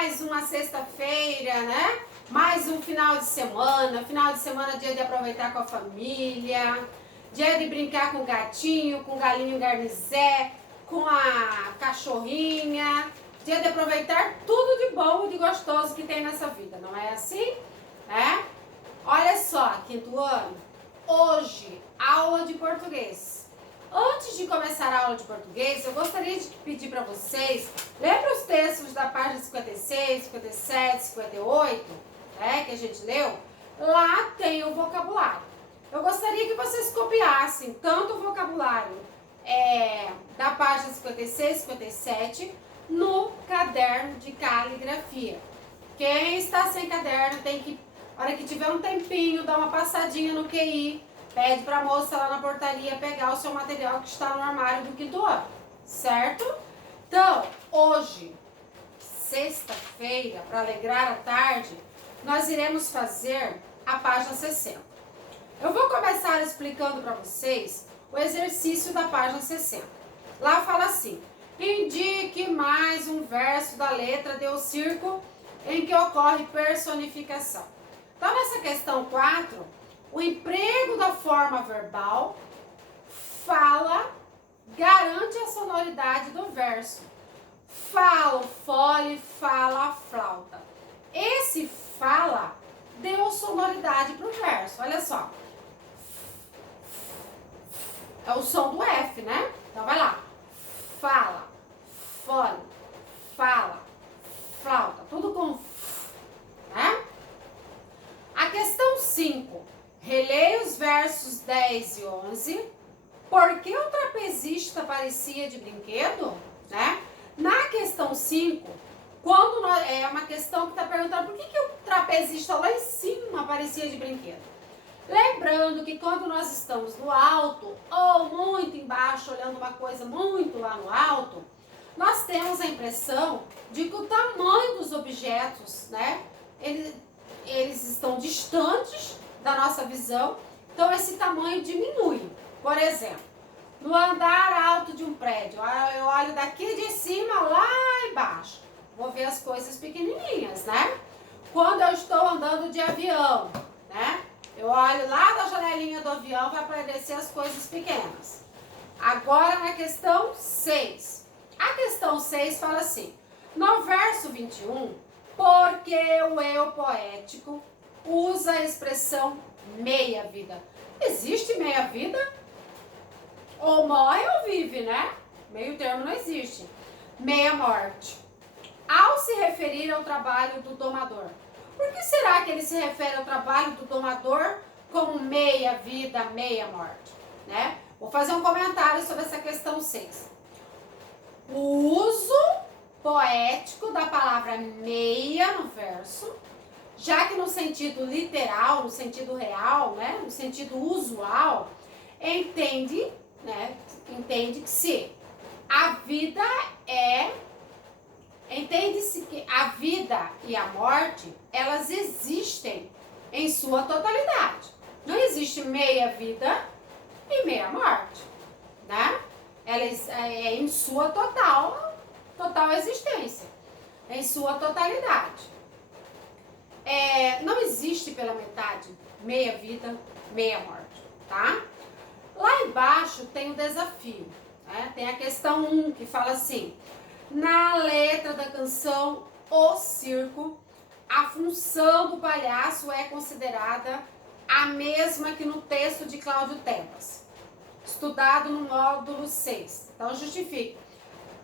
mais uma sexta-feira, né? Mais um final de semana. Final de semana, dia de aproveitar com a família, dia de brincar com o gatinho, com o galinho garnizé, com a cachorrinha, dia de aproveitar tudo de bom e de gostoso que tem nessa vida, não é assim? É? Olha só, quinto ano, hoje, aula de português. Antes de começar a aula de português, eu gostaria de pedir para vocês, lembra os textos da página 56, 57, 58, né, que a gente leu? Lá tem o vocabulário. Eu gostaria que vocês copiassem tanto o vocabulário da página 56, 57 no caderno de caligrafia. Quem está sem caderno tem que, na hora que tiver um tempinho, dar uma passadinha no QI, pede para a moça lá na portaria pegar o seu material que está no armário do quinto ano, certo? Então, hoje, sexta-feira, para alegrar a tarde, nós iremos fazer a página 60. Eu vou começar explicando para vocês o exercício da página 60. Lá fala assim: indique mais um verso da letra de O Circo em que ocorre personificação. Então, nessa questão 4, o emprego da forma verbal fala, garante a sonoridade do verso. Fala o fole, fala a flauta. Esse fala deu sonoridade para o verso. Olha só. É o som do F, né? Então vai lá. Fala, fole, fala, flauta. Tudo com F, né? A questão 5. Releia os versos 10 e 11. Por que o trapezista parecia de brinquedo? Né? Na questão 5, quando é uma questão que está perguntando por que o trapezista lá em cima parecia de brinquedo. Lembrando que quando nós estamos no alto ou muito embaixo, olhando uma coisa muito lá no alto, nós temos a impressão de que o tamanho dos objetos, né, eles estão distantes da nossa visão, então esse tamanho diminui. Por exemplo, no andar alto de um prédio, eu olho daqui de cima lá embaixo, vou ver as coisas pequenininhas, né? Quando eu estou andando de avião, né? Eu olho lá da janelinha do avião, vai aparecer as coisas pequenas. Agora na questão 6. A questão 6 fala assim: no verso 21, porque o eu poético usa a expressão meia-vida. Existe meia-vida? Ou morre ou vive, né? Meio termo não existe. Meia-morte. Ao se referir ao trabalho do domador. Por que será que ele se refere ao trabalho do domador como meia-vida, meia-morte? Né? Vou fazer um comentário sobre essa questão 6. O uso poético da palavra meia no verso, já que no sentido literal, no sentido real, né, no sentido usual, entende que se a vida entende-se que a vida e a morte, elas existem em sua totalidade. Não existe meia vida e meia morte, né? Elas é em sua total existência, em sua totalidade. Não existe pela metade meia vida, meia morte, tá? Lá embaixo tem o desafio, né? Tem a questão 1 que fala assim: na letra da canção O Circo, a função do palhaço é considerada a mesma que no texto de Cláudio Tebas, estudado no módulo 6. Então justifique.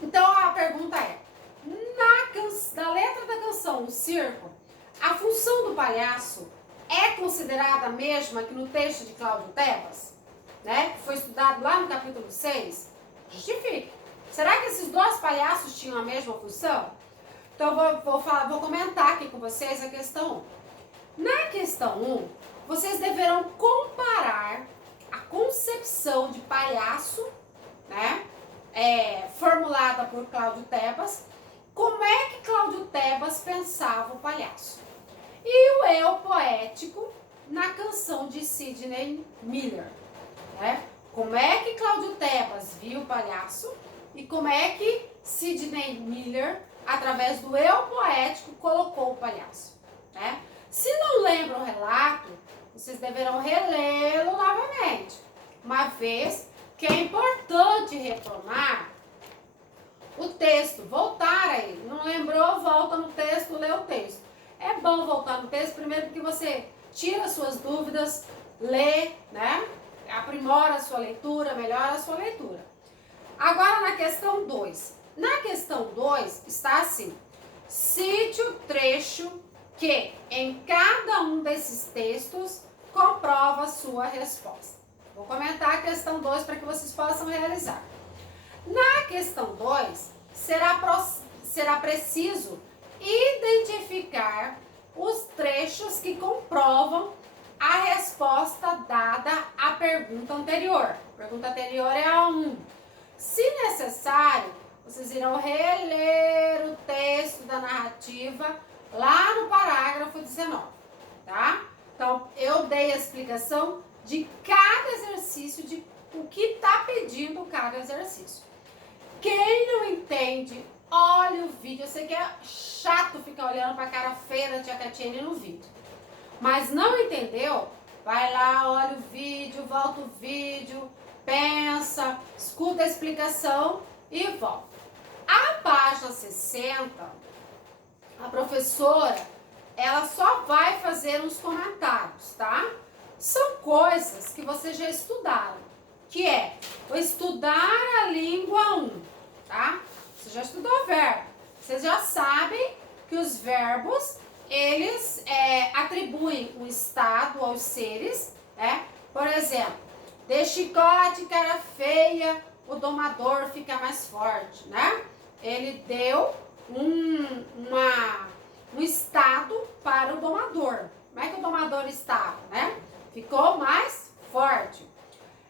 Então a pergunta é: na letra da canção O Circo, a função do palhaço é considerada a mesma que no texto de Cláudio Tebas, né? Que foi estudado lá no capítulo 6? Justifique. Será que esses dois palhaços tinham a mesma função? Então vou comentar aqui com vocês a questão 1. Na questão 1, vocês deverão comparar a concepção de palhaço, né? Formulada por Cláudio Tebas. Como é que Cláudio Tebas pensava o palhaço? E o eu poético na canção de Sidney Miller, né? Como é que Cláudio Tebas viu o palhaço e como é que Sidney Miller através do eu poético, colocou o palhaço, né? Se não lembram o relato, vocês deverão relê-lo novamente, uma vez que é importante retornar o texto, voltar a ele. Não lembrou, volta no texto, lê o texto. É bom voltar no texto, primeiro porque você tira suas dúvidas, lê, né? Aprimora a sua leitura, melhora a sua leitura. Agora na questão 2. Na questão 2 está assim: cite o trecho que em cada um desses textos comprova a sua resposta. Vou comentar a questão 2 para que vocês possam realizar. Na questão 2, será preciso identificar os trechos que comprovam a resposta dada à pergunta anterior. A pergunta anterior é a 1. Se necessário, vocês irão reler o texto da narrativa lá no parágrafo 19, tá? Então, eu dei a explicação de cada exercício, de o que está pedindo cada exercício. Quem não entende, olha o vídeo. Eu sei que é chato ficar olhando para a cara feia da tia Catiene no vídeo. Mas não entendeu? Vai lá, olha o vídeo, volta o vídeo, pensa, escuta a explicação e volta. A página 60, a professora, ela só vai fazer uns comentários, tá? São coisas que vocês já estudaram, que é o estudar a língua 1, tá? Você já estudou verbo. Vocês já sabem que os verbos, eles atribuem um estado aos seres, né? Por exemplo, de chicote, cara feia, o domador fica mais forte, né? Ele deu um estado para o domador. Como é que o domador estava, né? Ficou mais forte.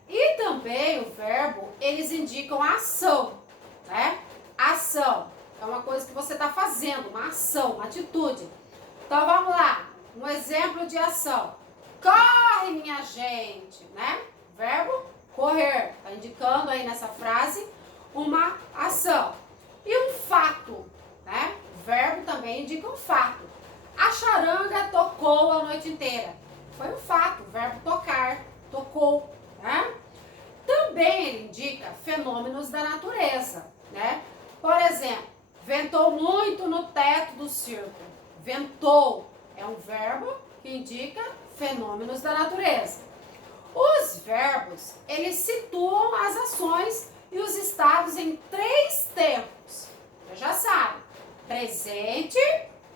E também o verbo, eles indicam a ação, né? Ação é uma coisa que você está fazendo, uma ação, uma atitude. Então vamos lá, um exemplo de ação. Corre, minha gente, né? Verbo correr, está indicando aí nessa frase uma ação. E um fato, né? O verbo também indica um fato. A charanga tocou a noite inteira. Foi um fato, o verbo tocar, tocou, né? Também ele indica fenômenos da natureza, né? Por exemplo, ventou muito no teto do circo. Ventou é um verbo que indica fenômenos da natureza. Os verbos, eles situam as ações e os estados em 3 tempos. Você já sabe: presente,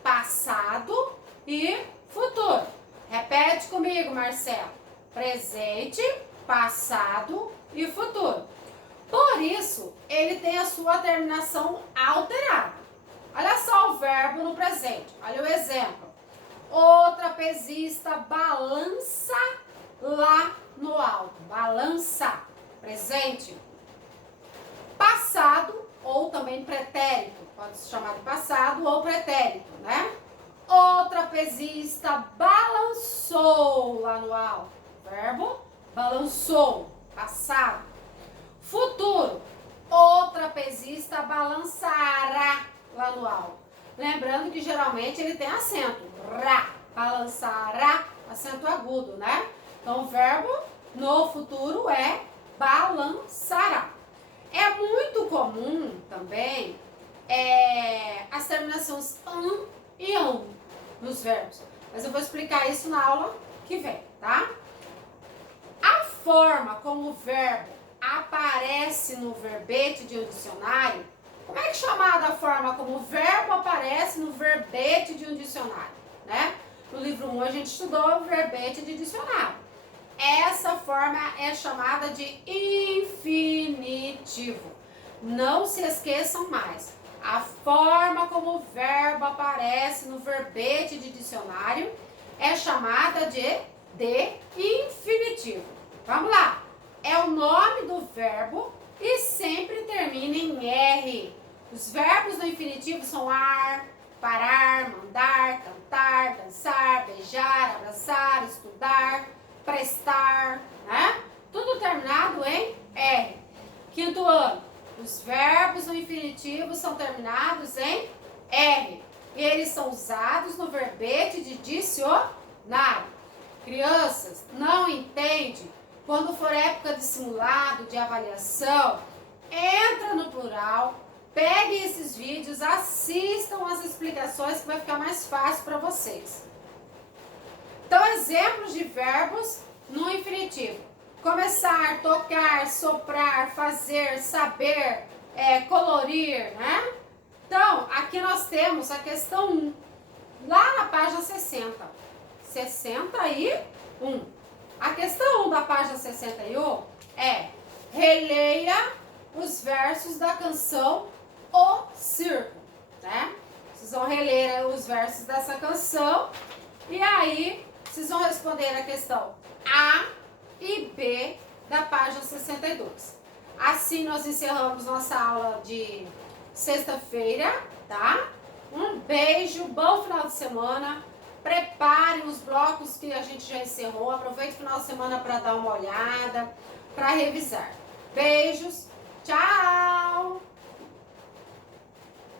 passado e futuro. Repete comigo, Marcelo. Presente, passado e futuro. Por isso, ele tem a sua terminação alterada. Olha só o verbo no presente. Olha o exemplo. O trapezista balança lá no alto. Balança. Presente. Passado ou também pretérito. Pode se chamar de passado ou pretérito, né? O trapezista balançou lá no alto. Verbo balançou. Passado. Futuro. O trapezista balançará lá no alto. Lembrando que geralmente ele tem acento. Rá. Balançará. Acento agudo, né? Então o verbo no futuro é balançará. É muito comum também as terminações an e on nos verbos. Mas eu vou explicar isso na aula que vem, tá? A forma como o verbo aparece no verbete de um dicionário, como é que é chamada a forma como o verbo aparece no verbete de um dicionário, né? No livro 1 a gente estudou o verbete de dicionário. Essa forma é chamada de infinitivo. Não se esqueçam mais. A forma como o verbo aparece no verbete de dicionário é chamada de infinitivo. Vamos lá. É o nome do verbo e sempre termina em R. Os verbos no infinitivo são ar, parar, mandar, cantar, dançar, beijar, abraçar, estudar, prestar, né? Tudo terminado em R. Quinto ano. Os verbos no infinitivo são terminados em R. E eles são usados no verbete de dicionário. Crianças, não entende? Quando for época de simulado, de avaliação, entra no plural, pegue esses vídeos, assistam as explicações que vai ficar mais fácil para vocês. Então, exemplos de verbos no infinitivo. Começar, tocar, soprar, fazer, saber, colorir, né? Então, aqui nós temos a questão 1, lá na página 60. 61. A questão 1 da página 61 é: releia os versos da canção O Circo, né? Vocês vão reler os versos dessa canção e aí vocês vão responder a questão A e B da página 62. Assim nós encerramos nossa aula de sexta-feira, tá? Um beijo, bom final de semana. Preparem os blocos que a gente já encerrou. Aproveite o final de semana para dar uma olhada, para revisar. Beijos.